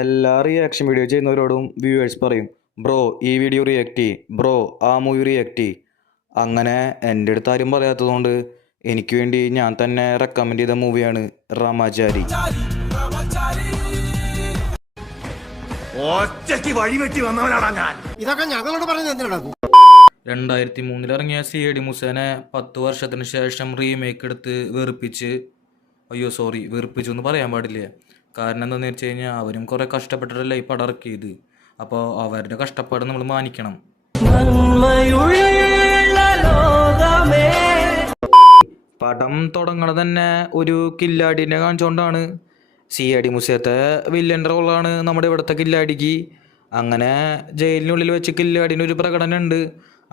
എല്ലാ reaction video ചെയ്യുന്നവരോടും viewers പറയും, bro ഈ വീഡിയോ റിയാക്ട് ചെയ്യ്, ബ്രോ ആ മൂവി റിയാക്ട് ചെയ്യ്. അങ്ങനെ എൻ്റെ അടുത്ത് ആരും പറയാത്തതുകൊണ്ട് എനിക്ക് വേണ്ടി ഞാൻ തന്നെ റെക്കമെൻഡ് ചെയ്ത മൂവിയാണ് റാമാചാരി. ഇതൊക്കെ ഞങ്ങളോട് പറഞ്ഞത് 2003 ഇറങ്ങിയ CID മൂസേനെ 10 വർഷത്തിന് ശേഷം റീമേക്ക് എടുത്ത് വെറുപ്പിച്ചു എന്ന് പറയാൻ പാടില്ല. കാരണം എന്താണെന്ന് വെച്ച് കഴിഞ്ഞാൽ അവരും കുറേ കഷ്ടപ്പെട്ടിട്ടല്ലേ ഈ പടം ഇറക്കിയത്. അപ്പോൾ അവരുടെ കഷ്ടപ്പാട് നമ്മൾ മാനിക്കണം. പടം തുടങ്ങണത് തന്നെ ഒരു കില്ലാടിനെ കാണിച്ചുകൊണ്ടാണ്. CID മൂസത്തെ വില്ലൻ്റെ റോളാണ് നമ്മുടെ ഇവിടുത്തെ കില്ലാടിക്ക്. അങ്ങനെ ജയിലിനുള്ളിൽ വെച്ച് കില്ലാടിന് ഒരു പ്രകടനം ഉണ്ട്.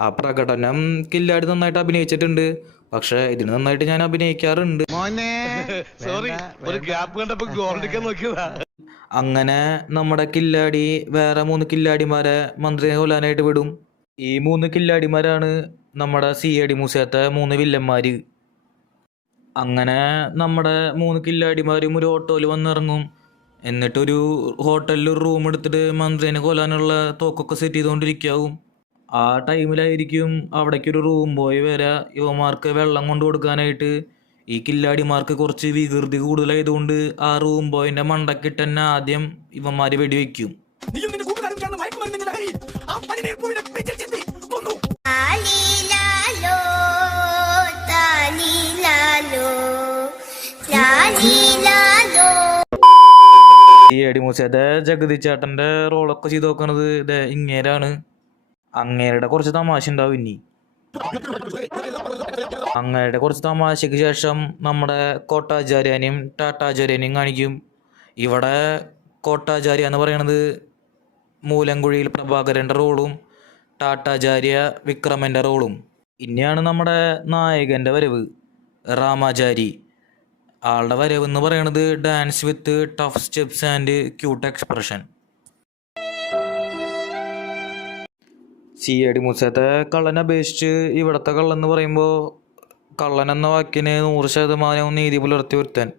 ആ പ്രകടനം കില്ലാടി നന്നായിട്ട് അഭിനയിച്ചിട്ടുണ്ട്. പക്ഷെ ഇതിന് നന്നായിട്ട് ഞാൻ അഭിനയിക്കാറുണ്ട്. അങ്ങനെ നമ്മുടെ കില്ലാടി വേറെ 3 കില്ലാടിമാരെ മന്ത്രിയെ കൊല്ലാനായിട്ട് വിടും. ഈ 3 കില്ലാടിമാരാണ് നമ്മുടെ CID മൂസത്തെ 3 വില്ലന്മാര്. അങ്ങനെ നമ്മുടെ 3 കില്ലാടിമാരും ഒരു ഓട്ടോയിൽ വന്നിറങ്ങും. എന്നിട്ടൊരു ഹോട്ടലിൽ ഒരു റൂം എടുത്തിട്ട് മന്ത്രിനെ കൊല്ലാനുള്ള തോക്കൊക്കെ സെറ്റ് ചെയ്തുകൊണ്ടിരിക്കാവും. ആ ടൈമിലായിരിക്കും അവിടേക്കൊരു റൂം ബോയ് വരെ ഇവന്മാർക്ക് വെള്ളം കൊണ്ടു കൊടുക്കാനായിട്ട്. ഈ കില്ലാടിമാർക്ക് കുറച്ച് വികൃതി കൂടുതലായതുകൊണ്ട് ആ റൂം ബോയിൻ്റെ മണ്ടക്കിട്ട് തന്നെ ആദ്യം ഇവന്മാർ വെടിവെക്കും. CID മൂസത്തെ ജഗതി ചേട്ടൻ്റെ റോളൊക്കെ ചെയ്ത് നോക്കണത് ഇങ്ങേരാണ്. അങ്ങേരുടെ കുറച്ച് തമാശ ഉണ്ടാവും. ഇനി അങ്ങേരുടെ കുറച്ച് തമാശയ്ക്ക് ശേഷം നമ്മുടെ കോട്ടാചാര്യാനെയും ടാറ്റാചാര്യാനെയും കാണിക്കും. ഇവിടെ കോട്ടാചാര്യ എന്ന് പറയണത് മൂലംകുഴിയിൽ പ്രഭാകരൻ്റെ റോളും ടാറ്റാചാര്യ വിക്രമൻ്റെ റോളും. ഇനിയാണ് നമ്മുടെ നായകൻ്റെ വരവ്, റാമാചാരി. ആളുടെ വരവ് എന്ന് പറയണത് dance with tough steps and cute expression. CID മൂസത്തെ കള്ളനെ അപേക്ഷിച്ച് ഇവിടുത്തെ കള്ളൻ എന്ന് പറയുമ്പോൾ കള്ളൻ എന്ന വാക്കിന് 100% നീതി പുലർത്തി ഒരുത്തൻ.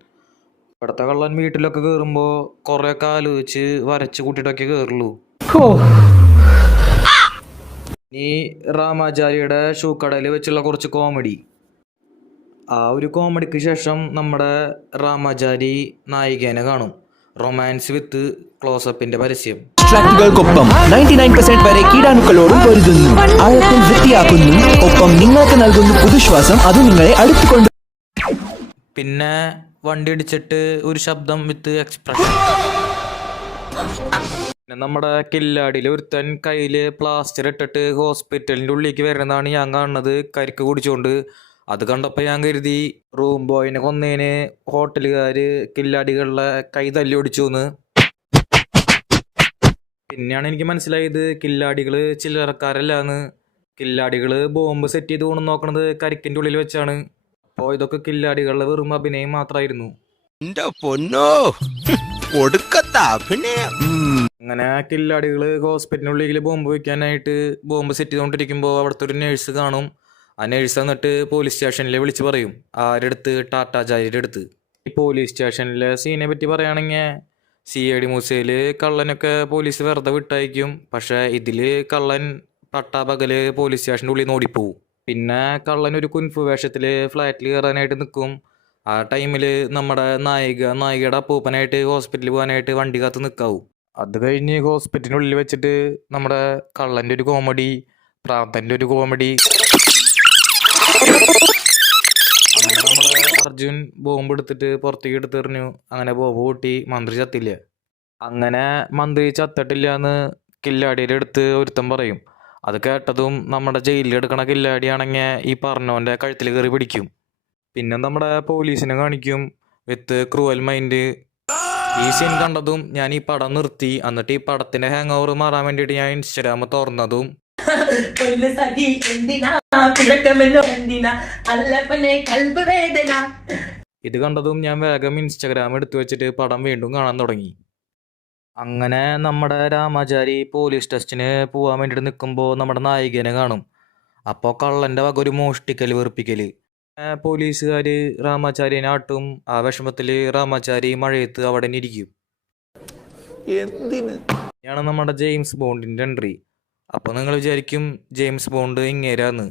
ഇവിടുത്തെ കള്ളൻ വീട്ടിലൊക്കെ കയറുമ്പോൾ കുറേയൊക്കെ ആലോചിച്ച് വരച്ച് കൂട്ടിയിട്ടൊക്കെ കയറുള്ളൂ. ഈ റാമാചാരിയുടെ ഷൂ കടയിൽ വെച്ചുള്ള കുറച്ച് കോമഡി. ആ ഒരു കോമഡിക്ക് ശേഷം നമ്മുടെ റാമാചാരി നായികേനെ കാണും. റൊമാൻസ് വിത്ത് ക്ലോസപ്പിന്റെ പരസ്യം. ട്രാക്കുകൾക്കൊപ്പം 99% വരെ കീടാണുക്കളോടും പൊരുതുന്നു, ആഴത്തിൽ വൃത്തിയാക്കുന്നു, ഒപ്പം നിങ്ങൾക്ക് നൽകുന്നു പുതുശ്വാസം. അത് നിങ്ങളെ അടുത്തുകൊണ്ട്. പിന്നെ വണ്ടി ഇടിച്ചിട്ട് ഒരു ശബ്ദം വിത്ത് എക്സ്പ്രഷൻ. പിന്നെ നമ്മുടെ കില്ലാടിയിൽ ഒരുത്തൻ കയ്യിൽ പ്ലാസ്റ്റർ ഇട്ടിട്ട് ഹോസ്പിറ്റലിൻ്റെ ഉള്ളിലേക്ക് വരുന്നതാണ് ഞാൻ കാണുന്നത്, കരിക്ക് കുടിച്ചുകൊണ്ട്. അത് കണ്ടപ്പോൾ ഞാൻ കരുതി റൂം ബോയിനെ കൊന്നേന് ഹോട്ടലുകാർ കില്ലാടികളുടെ കൈ തല്ലി ഒടിച്ചു എന്ന്. പിന്നെയാണ് എനിക്ക് മനസ്സിലായത് കില്ലാടികൾ ചില്ലറക്കാരല്ലാന്ന്. കില്ലാടികൾ ബോംബ് സെറ്റ് ചെയ്ത് കൊണ്ടു നോക്കണത് കരിക്കിൻ്റെ ഉള്ളിൽ വെച്ചാണ്. അപ്പോൾ ഇതൊക്കെ കില്ലാടികളുടെ വെറും അഭിനയം മാത്രമായിരുന്നു. അങ്ങനെ കില്ലാടികൾ ഹോസ്പിറ്റലിനുള്ളിൽ ബോംബ് വയ്ക്കാനായിട്ട് ബോംബ് സെറ്റ് ചെയ്തുകൊണ്ടിരിക്കുമ്പോൾ അവിടുത്തെ ഒരു നേഴ്സ് കാണും. ആ നേഴ്സ് എന്നിട്ട് പോലീസ് സ്റ്റേഷനിൽ വിളിച്ച് പറയും. ആരുടെ അടുത്ത്? ടാറ്റാചാര്യയുടെ അടുത്ത്. ഈ പോലീസ് സ്റ്റേഷനിലെ സീനെ പറ്റി പറയുകയാണെങ്കിൽ CID മൂസയിൽ കള്ളനൊക്കെ പോലീസ് വെറുതെ വിട്ടയക്കും. പക്ഷേ ഇതിൽ കള്ളൻ പട്ടാപകല് പോലീസ് സ്റ്റേഷൻ്റെ ഉള്ളിൽ നിന്ന് ഓടിപ്പോവും. പിന്നെ കള്ളൻ ഒരു കുൻഫു വേഷത്തിൽ ഫ്ലാറ്റിൽ കയറാനായിട്ട് നിൽക്കും. ആ ടൈമിൽ നമ്മുടെ നായികയുടെ അപ്പൂപ്പനായിട്ട് ഹോസ്പിറ്റലിൽ പോകാനായിട്ട് വണ്ടി കാത്ത് നിൽക്കാവും. അത് കഴിഞ്ഞ് ഹോസ്പിറ്റലിനുള്ളിൽ വെച്ചിട്ട് നമ്മുടെ കള്ളൻ്റെ ഒരു കോമഡി, പ്രാന്തൻ്റെ ഒരു കോമഡി. അങ്ങനെ നമ്മുടെ അർജുൻ ബോംബ് എടുത്തിട്ട് പുറത്തേക്ക് എടുത്തെറിഞ്ഞു. അങ്ങനെ ബോംബ് പൊട്ടി മന്ത്രി ചത്തില്ല. അങ്ങനെ മന്ത്രി ചത്തിട്ടില്ല എന്ന് കില്ലാടിയുടെ അടുത്ത് ഒരുത്തൻ പറയും. അത് കേട്ടതും നമ്മുടെ ജയിലിൽ എടുക്കണ കില്ലാടിയാണെങ്കിൽ ഈ പറഞ്ഞവൻ്റെ കഴുത്തിൽ കയറി പിടിക്കും. പിന്നെ നമ്മുടെ പോലീസിനെ കാണിക്കും വിത്ത് ക്രൂവൽ മൈൻഡ്. ഈ സീൻ കണ്ടതും ഞാൻ ഈ പടം നിർത്തി. എന്നിട്ട് ഈ പടത്തിൻ്റെ ഹാങ് ഓവർ മാറാൻ വേണ്ടിയിട്ട് ഞാൻ ഇൻസ്റ്റാഗ്രാം തുറന്നതും ഇത് കണ്ടതും ഞാൻ വേഗം ഇൻസ്റ്റാഗ്രാം എടുത്തു വെച്ചിട്ട് പടം വീണ്ടും കാണാൻ തുടങ്ങി. അങ്ങനെ നമ്മുടെ രാമാചാരി പോലീസ് ടെസ്റ്റിന് പോകാൻ വേണ്ടിയിട്ട് നിൽക്കുമ്പോൾ നമ്മുടെ നായികനെ കാണും. അപ്പോൾ കള്ളൻ്റെ വക ഒരു മോഷ്ടിക്കൽ വെറുപ്പിക്കൽ. പോലീസുകാർ രാമാചാരിനെ ആട്ടും. ആ വിഷമത്തിൽ രാമാചാരി മഴയത്ത് അവിടെ ഇരിക്കും. എന്തിന്? ആണ് നമ്മുടെ ജെയിംസ് ബോണ്ടിന്റെ എൻട്രി. അപ്പൊ നിങ്ങൾ വിചാരിക്കും ജെയിംസ് ബോണ്ട് ഇങ്ങേരാന്ന്.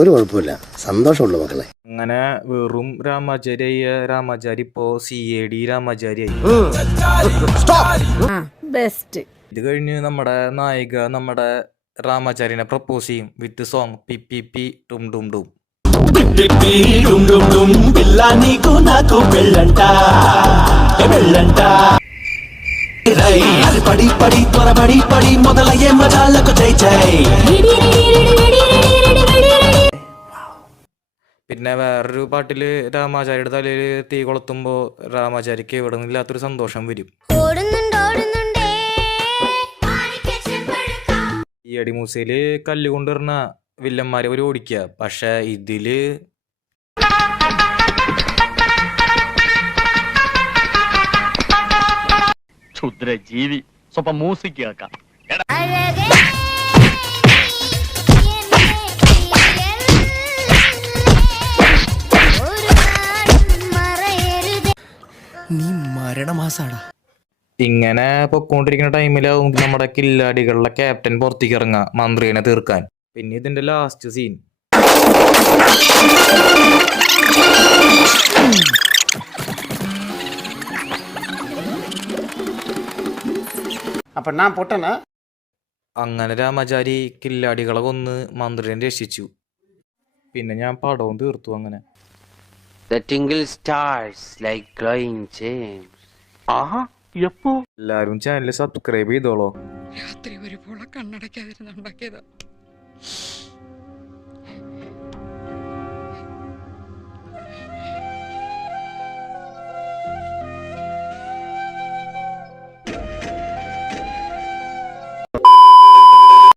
ഒരു കുഴപ്പമില്ല, സന്തോഷമുള്ള മക്കളെ. അങ്ങനെ വെറും രാമാചാരിയായ രാമാചാരി ഇപ്പോ CAD രാമാചാരിയായി. ഇത് കഴിഞ്ഞ് നമ്മുടെ നായിക നമ്മുടെ രാമാചാരിനെ പ്രപ്പോസ് ചെയ്യും വിത്ത് സോങ് PPP ടും ടും ടും. പിന്നെ വേറൊരു പാട്ടില് രാമാചാരിയുടെ തലയിൽ തീ കൊളുത്തുമ്പോ രാമാചാരിക്ക് എവിടെ നിന്നില്ലാത്തൊരു സന്തോഷം വരും. ഈ അടിമൂസയില് കല്ല് കൊണ്ടുവരുന്ന വില്ലന്മാരെ ഒരു ഓടിക്കുക. പക്ഷെ ഇതില് ക്ഷുദ്ര ജീവി സ്വപ്പം മ്യൂസിക് കേൾക്കാം. നീ മരണമാസാടാ. ഇങ്ങനെ പൊക്കോണ്ടിരിക്കുന്ന ടൈമിലാവും നമ്മുടെ കില്ലാടികളുടെ ക്യാപ്റ്റൻ പുറത്തേക്ക് ഇറങ്ങുക മന്ത്രിനെ തീർക്കാൻ. പിന്നെ ഇതിന്റെ ലാസ്റ്റ് സീൻ അപ്പൊ ഞാൻ പൊട്ടനാ? അങ്ങനെ രാമാചാരി കില്ലാടികളെ കൊന്ന് മന്ത്രിനെ രക്ഷിച്ചു. പിന്നെ ഞാൻ പടവും തീർത്തു. അങ്ങനെ The tingle stars like glowing gems. ആഹാ, എപ്പോ? എല്ലാരും ചാനൽ സബ്സ്ക്രൈബ് ചെയ്തോളോ. രാത്രി ഒരുപോലെ കണ്ണടയ്ക്കാതിരുന്നുണ്ടാക്കിയതാ.